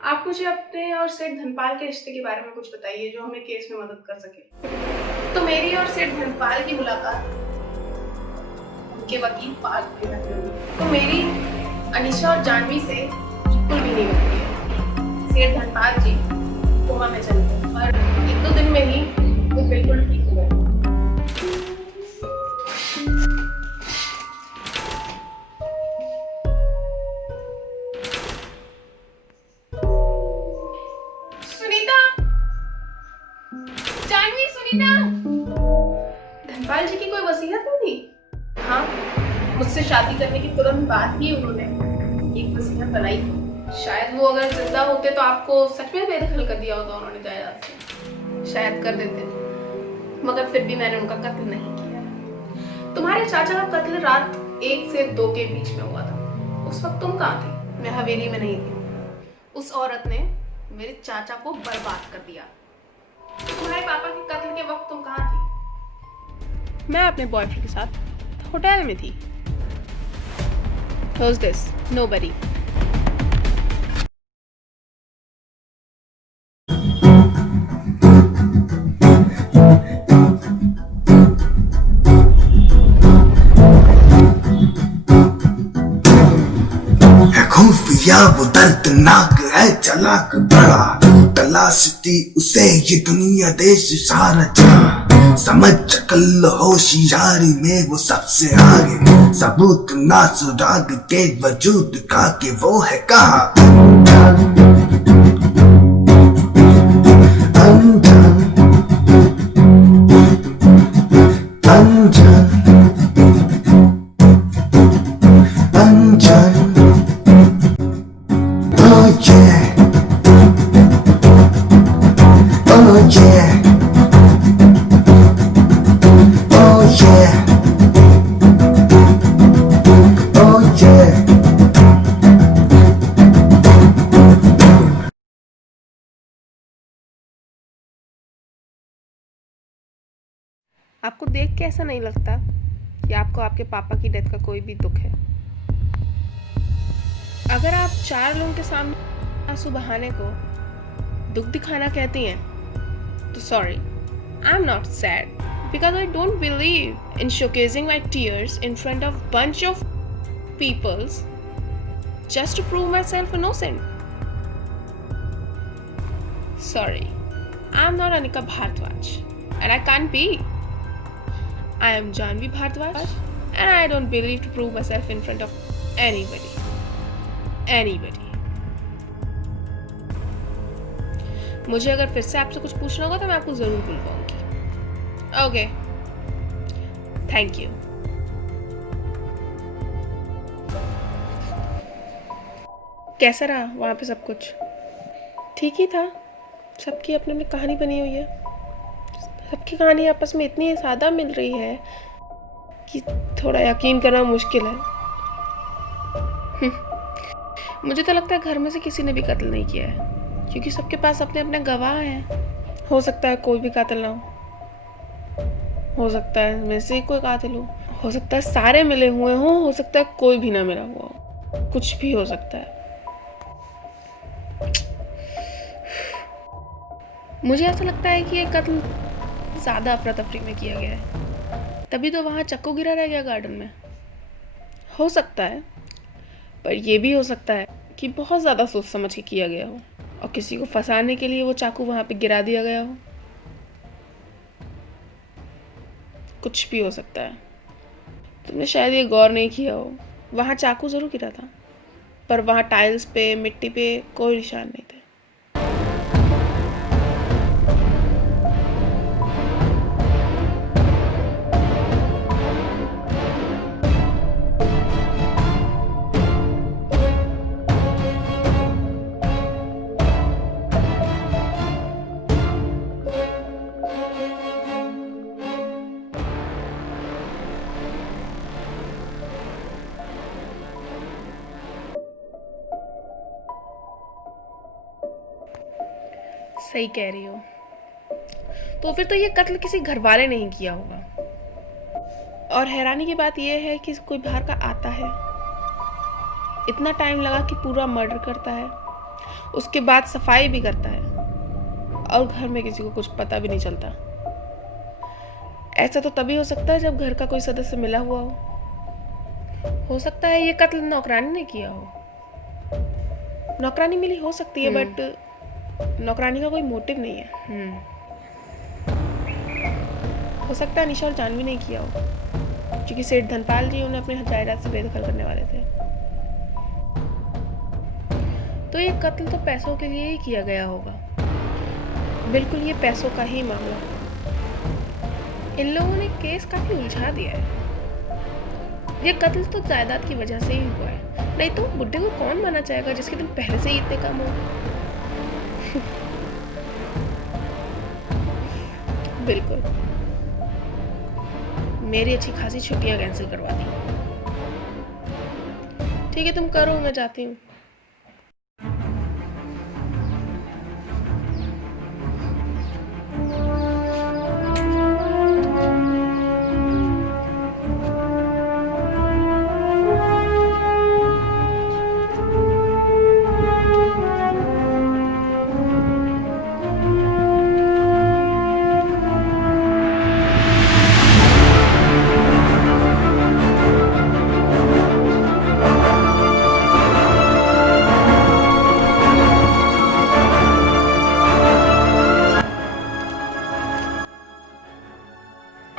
आप मुझे अपने और सेठ धनपाल के रिश्ते के बारे में कुछ बताइए जो हमें केस में मदद कर सके। तो मेरी और सेठ धनपाल की मुलाकात उनके वकील पार्थ के घर में हुई। तो मेरी अनीशा और जानवी से बिल्कुल भी नहीं बनती है। सेठ धनपाल जी कोमा में चले गए और 1-2 दिन में ही वो बिल्कुल ठीक हो गए। सुनीता, जानवी, सुनीता। धनपाल जी की कोई वसीयत नहीं थी? हाँ, मुझसे शादी करने के तुरंत बाद ही उन्होंने एक वसीयत बनाई। शायद वो अगर जिंदा होते तो आपको सच में बेदखल कर दिया होता उन्होंने जायदाद से। शायद कर देते, मगर फिर भी मैंने उनका कत्ल नहीं किया। तुम्हारे चाचा का कत्ल रात 1 से 2 के बीच में हुआ था। उस वक्त तुम कहाँ थी? मैं हवेली में नहीं थी। उस औरत ने मेरे चाचा को बर्बाद कर दिया। तुम्हारे पापा के कत्ल के वक्त तुम कहाँ थी? मैं अपने बॉयफ्रेंड के साथ होटल में थी। Who's this? Nobody. खुफिया वो दर्दनाक है चालाक बड़ा, तलाशती उसे ये दुनिया देश सारा जहां। समझ चकल होशियारी में वो सबसे आगे, सबूत ना सुराग के वजूद का के वो है कहाँ। अनजान अनजान अनजान Oh yeah, oh yeah, oh yeah, oh yeah. आपको देख के ऐसा नहीं लगता कि आपको आपके पापा की डेथ का कोई भी दुख है? अगर आप 4 लोगों के सामने आंसू बहाने को दुख दिखाना कहती हैं तो sorry, I am not sad because I don't believe in showcasing my tears in front of bunch of peoples just to prove myself innocent. Sorry, I am not Anika Bhardwaj and I can't be. I am Janvi Bhardwaj and I don't believe to prove myself in front of anybody. मुझे अगर फिर से आपसे कुछ पूछना होगा तो मैं आपको जरूर बुलवाऊंगी। Okay, thank you. कैसा रहा वहाँ पे सब कुछ? ठीक ही था। सबकी अपनी अपनी कहानी बनी हुई है। सबकी कहानी आपस में इतनी सादा मिल रही है कि थोड़ा यकीन करना मुश्किल है। मुझे तो लगता है घर में से किसी ने भी कत्ल नहीं किया है, क्योंकि सबके पास अपने अपने गवाह हैं। हो सकता है कोई भी कातिल ना हो सकता है मैं से ही कोई कातिल हो सकता है सारे मिले हुए हो सकता है कोई भी ना मिला हुआ हो, कुछ भी हो सकता है। मुझे ऐसा लगता है कि ये कत्ल ज़्यादा अफरा तफरी में किया गया है, तभी तो वहाँ चक्कू गिरा रह गया गार्डन में। हो सकता है, पर यह भी हो सकता है कि बहुत ज़्यादा सोच समझ के किया गया हो और किसी को फंसाने के लिए वो चाकू वहाँ पे गिरा दिया गया हो। कुछ भी हो सकता है। तुमने शायद ये गौर नहीं किया हो, वहाँ चाकू ज़रूर गिरा था, पर वहाँ टाइल्स पे मिट्टी पे कोई निशान नहीं थे। सही कह रही हो। तो फिर तो ये कत्ल किसी घर वाले ने ही किया होगा। और हैरानी की बात यह है कि कोई बाहर का आता है, इतना टाइम लगा कि पूरा मर्डर करता है उसके बाद सफाई भी करता है और घर में किसी को कुछ पता भी नहीं चलता। ऐसा तो तभी हो सकता है जब घर का कोई सदस्य मिला हुआ हो सकता है ये कत्ल नौकरानी ने किया हो। नौकरानी मिली हो सकती है, बट नौकरानी का कोई मोटिव नहीं है। हो सकता है अनीशा और जानवी ने किया हो, क्योंकि सेठ धनपाल जी उन्हें अपने जायदाद से बेदखल करने वाले थे। तो ये कत्ल तो पैसों के लिए ही किया गया होगा। बिल्कुल, ये पैसों का ही मामला। इन लोगों ने केस काफी उलझा दिया है। ये कत्ल तो जायदाद की वजह से ही हुआ है, नहीं तो बुड्ढे को कौन माना चाहेगा जिसके दिन पहले से ही इतने कम हो। बिल्कुल, मेरी अच्छी खासी छुट्टियां कैंसिल करवा दी। ठीक है, तुम करो, मैं जाती हूँ।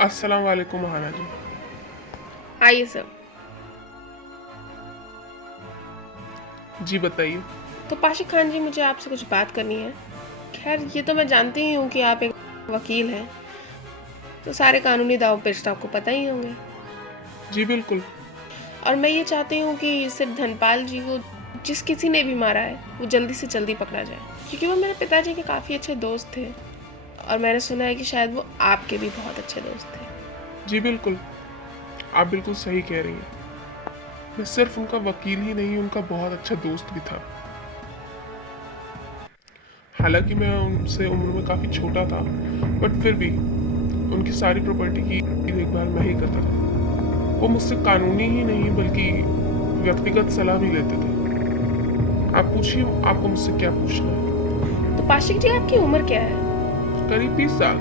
अस्सलाम वालेकुम महाना जी। आइए सर। जी बताइए। तो पाशिक खान जी, मुझे आपसे कुछ बात करनी है। खैर, ये तो मैं जानती ही हूँ कि आप एक वकील हैं, तो सारे कानूनी दाव पेच तो आपको पता ही होंगे। जी बिल्कुल। और मैं ये चाहती हूँ कि सिर्फ धनपाल जी को जिस किसी ने भी मारा है वो जल्दी से जल्दी पकड़ा जाए, क्योंकि वो मेरे पिताजी के काफ़ी अच्छे दोस्त थे और मैंने सुना है कि शायद वो आपके भी बहुत अच्छे दोस्त थे। जी बिल्कुल, आप बिल्कुल सही कह रही हैं। मैं सिर्फ उनका वकील ही नहीं, उनका बहुत अच्छा दोस्त भी था। हालांकि मैं उनसे उम्र में काफ़ी छोटा था, बट फिर भी उनकी सारी प्रॉपर्टी की देखभाल मैं ही करता था। वो मुझसे कानूनी ही नहीं बल्कि व्यक्तिगत सलाह भी लेते थे। आप पूछिए, आपको मुझसे क्या पूछना है। तो पाशिक जी, आपकी उम्र क्या है? करीब 30 साल।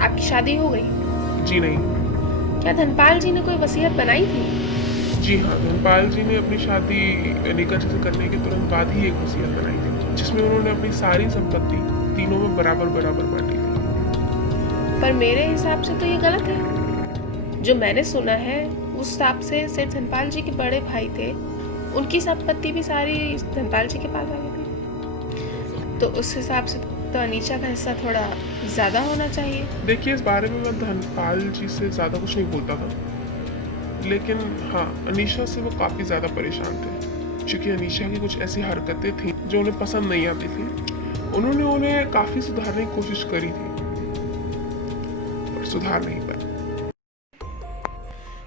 आपकी शादी हो गई? जी नहीं। क्या धनपाल जी ने कोई वसीयत बनाई थी? जी हाँ, धनपाल जी ने अपनी शादी अनिका जी से करने के तुरंत बाद ही एक वसीयत बनाई थी, जिसमें उन्होंने अपनी सारी संपत्ति तीनों में बराबर बराबर बांटी थी। पर मेरे हिसाब से तो ये गलत है। जो मैंने सुना है उस हिसाब से सेठ धनपाल जी के बड़े भाई थे, उनकी संपत्ति भी सारी धनपाल जी के पास आ गई थी, तो उस हिसाब से तो अनीशा का हिस्सा थोड़ा ज़्यादा होना चाहिए। देखिए, इस बारे में मैं धनपाल जी से ज़्यादा कुछ नहीं बोलता था, लेकिन हाँ, अनीशा से वो काफ़ी ज़्यादा परेशान थे, क्योंकि अनीशा की कुछ ऐसी हरकतें थीं जो उन्हें पसंद नहीं आती थी। उन्होंने उन्हें काफ़ी सुधारने की कोशिश करी थी, पर सुधार नहीं पाए।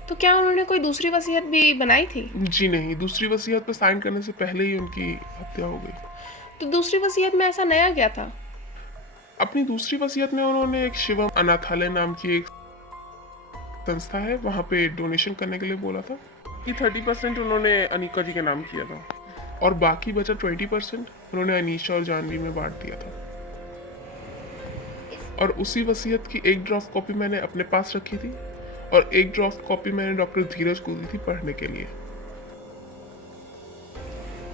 तो क्या उन्होंने कोई दूसरी वसीयत भी बनाई थी? जी नहीं, दूसरी वसीयत पर साइन करने से पहले ही उनकी हत्या हो गई। तो दूसरी वसीयत में ऐसा नया क्या था? अपनी दूसरी वसीयत में उन्होंने एक शिवम अनाथालय नाम की एक संस्था है, वहाँ पे डोनेशन करने के लिए बोला था कि 30% उन्होंने अनिका जी के नाम किया था और बाकी बचा 20% उन्होंने अनीशा और जानवी में बांट दिया था। और उसी वसीयत की एक ड्राफ्ट कॉपी मैंने अपने पास रखी थी और एक ड्राफ्ट कॉपी मैंने डॉक्टर धीरज को दी थी पढ़ने के लिए।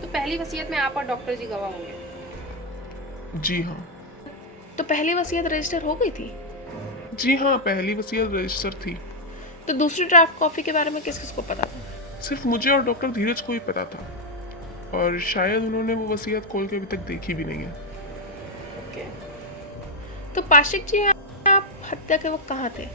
तो पहली वसीयत में आप और डॉक्टर जी गवाह होंगे? जी हाँ। तो पहली वसीयत रजिस्टर हो गई थी? जी हाँ, पहली वसीयत रजिस्टर थी। तो दूसरी ड्राफ्ट कॉपी के बारे में किस किस को पता था? सिर्फ मुझे और डॉक्टर धीरज को ही पता था, और शायद उन्होंने वो वसीयत खोल के अभी तक देखी भी नहीं है। ओके। तो पाशिक जी, आप हत्या के वक्त कहाँ थे?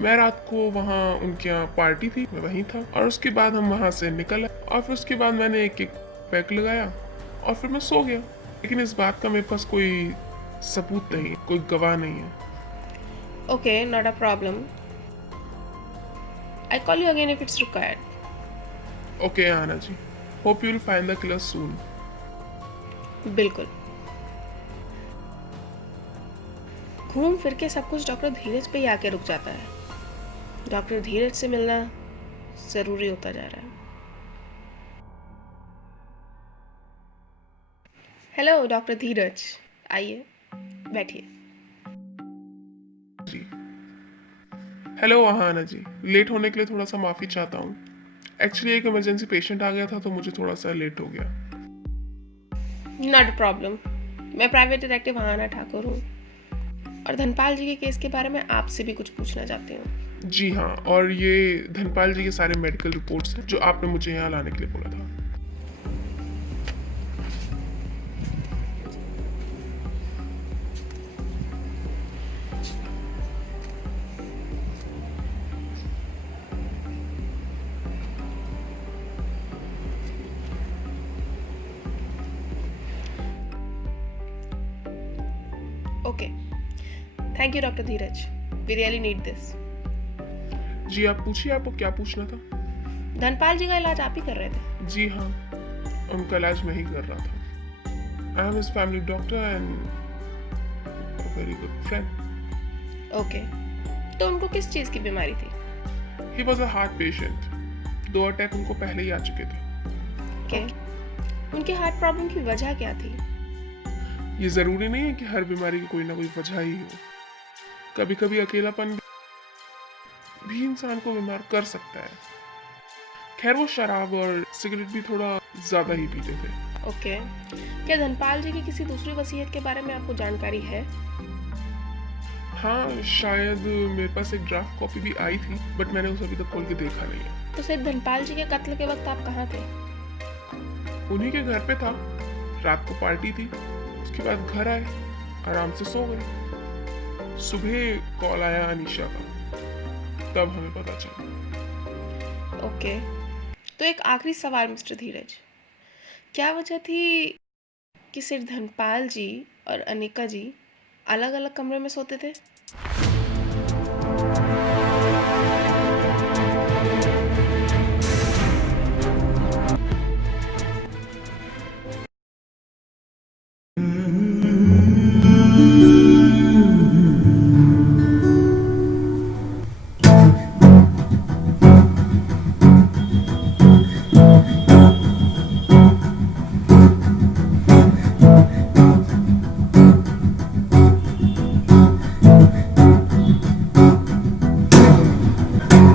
मैं रात को वहाँ उनके यहाँ पार्टी थी, मैं वहीं था, और उसके बाद हम वहाँ से निकल आए और फिर उसके बाद मैंने एक पैक लगाया और फिर मैं सो गया। लेकिन इस बात का मेरे पास कोई सबूत नहीं, कोई गवाह नहीं है। Okay, not a problem. I call you again if it's required. Okay Anna ji, hope you will find the killer soon. बिल्कुल। घूम फिर के सब कुछ डॉक्टर धीरज पे ही आके रुक जाता है। डॉक्टर धीरज से मिलना जरूरी होता जा रहा है। हेलो डॉक्टर धीरज, आइए बैठिए। जी। हेलो आहाना जी, लेट होने के लिए थोड़ा सा माफ़ी चाहता हूँ। एक्चुअली एक इमरजेंसी पेशेंट आ गया था तो मुझे थोड़ा सा लेट हो गया। Not problem. मैं प्राइवेट डिटेक्टिव आहाना ठाकुर हूँ और धनपाल जी के केस के बारे में आपसे भी कुछ पूछना चाहती हूँ। जी हाँ, और ये धनपाल जी के सारे मेडिकल रिपोर्ट्स हैं जो आपने मुझे यहाँ लाने के लिए बोला था। Okay, thank you doctor Dheeraj, we really need this. जी आप पूछिए, आपको क्या पूछना था? धनपाल जी का इलाज आप ही कर रहे थे? जी हाँ, उनका इलाज मैं ही कर रहा था। I am his family doctor and very good friend. Okay, तो उनको किस चीज़ की बीमारी थी? He was a heart patient. 2 attack उनको पहले ही आ चुके थे। ओके, उनके हार्ट प्रॉब्लम की वजह क्या थी? ये ज़रूरी नहीं है कि हर बीमारी की कोई ना कोई वजह ही हो। कभी कभी अकेलापन भी इंसान को बीमार कर सकता है। खैर वो शराब और सिगरेट भी थोड़ा ज़्यादा ही पीते थे। ओके, क्या धनपाल जी की किसी दूसरी वसीयत के बारे में आपको जानकारी है? हाँ, शायद मेरे पास एक ड्राफ्ट कॉपी भी आई थी, बट मैंने उसे अभी तक खोल के देखा नहीं है। तो सिर्फ धनपाल जी के कत्ल के वक्त आप कहाँ थे? उन्हीं के घर पे था। रात को पार्टी थी, उसके बाद घर आए, आराम से सो गए। सुबह कॉल आया अनीशा का, तब हमें पता चला। ओके, तो एक आखिरी सवाल मिस्टर धीरज, क्या वजह थी कि सिर्फ धनपाल जी और अनिका जी अलग अलग कमरे में सोते थे?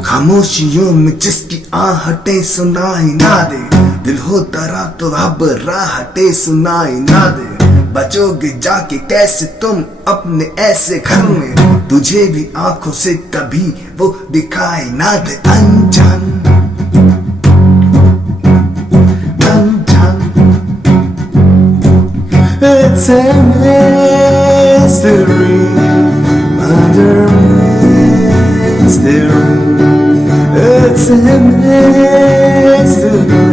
खामोशियों में जिसकी आहटें सुनाई ना दे, दिल हो तरा तो अब राहटे सुनाई ना दे। बचोगे जाके कैसे तुम अपने ऐसे घर में, तुझे भी आंखों से कभी वो दिखाई ना दे। अनजान अनजान, it's a mystery, murder mystery. It's a mystery.